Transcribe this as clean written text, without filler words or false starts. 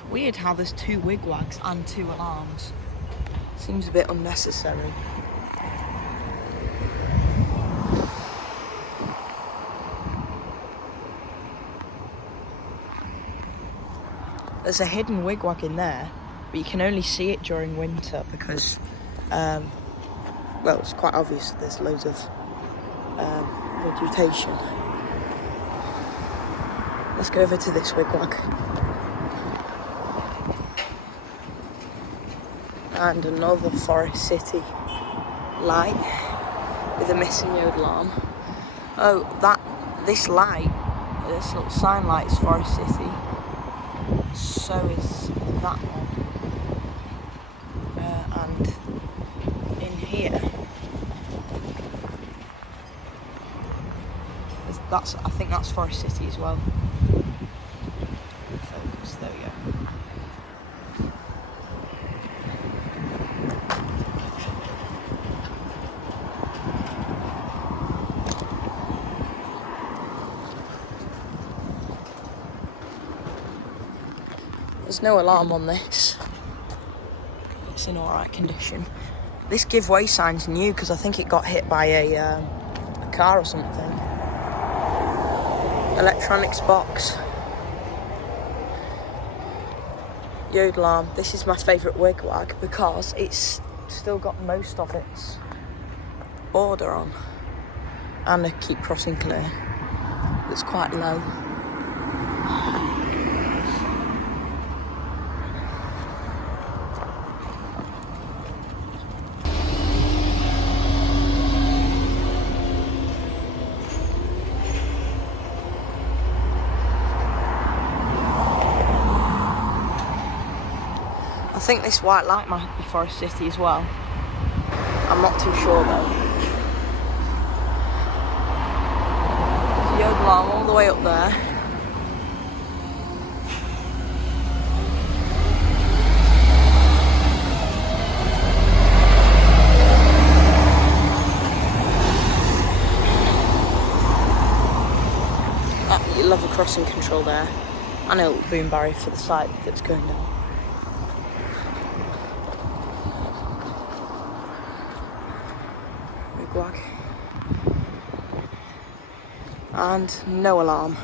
It's weird how there's 2 wigwags and 2 alarms. Seems a bit unnecessary. There's a hidden wigwag in there, but you can only see it during winter because, well, it's quite obvious that there's loads of vegetation. Let's go over to this wigwag. And another Forest City light with a missing yod alarm. Oh, this light, this little sign light is Forest City. So is that one. And in here, I think that's Forest City as well. Focus, there we go. There's no alarm on this. It's in alright condition. This give way sign's new because I think it got hit by a car or something. Electronics box. Yod alarm. This is my favourite wigwag because it's still got most of its border on. And a keep crossing clear. It's quite low. I think this white light might be Forest City as well. I'm not too sure though. There's a yod alarm all the way up there. You love a crossing control there. And a little boom barrier for the side that's going down. Wigwag. And no alarm.